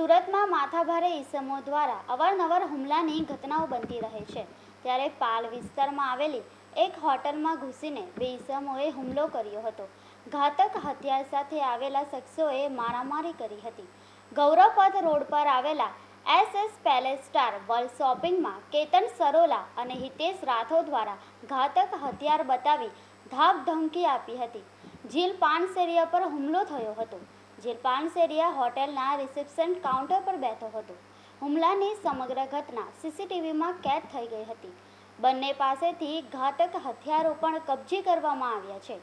સુરતમાં માથાભારે ઈસમો દ્વારા અવારનવાર હુમલાની ઘટનાઓ બનતી રહે છે, ત્યારે પાલ વિસ્તારમાં આવેલી એક હોટલમાં ઘૂસીને બે ઈસમોએ હુમલો કર્યો હતો. ઘાતક હથિયાર સાથે આવેલા શખ્સોએ મારામારી કરી હતી. ગૌરવપથ રોડ પર આવેલા SS પેલેસ સ્ટાર વર્લ્ડ શોપિંગમાં કેતન સરોલા અને હિતેશ રાઠોડ દ્વારા ઘાતક હથિયાર બતાવી ધાકધમકી આપી હતી. જીલ પાનસેરિયા પર હુમલો થયો હતો. જીલ પાનસેરિયા હોટેલના રિસેપ્શન કાઉન્ટર પર બેઠો હતો. હુમલાની સમગ્ર ઘટના CCTVમાં કેદ થઈ ગઈ હતી. બંને પાસેથી ઘાતક હથિયારો પણ કબજે કરવામાં આવ્યા છે.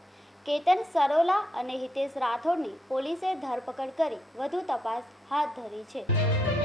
કેતન સરોલા અને હિતેશ રાઠોડની પોલીસે ધરપકડ કરી વધુ તપાસ હાથ ધરી છે.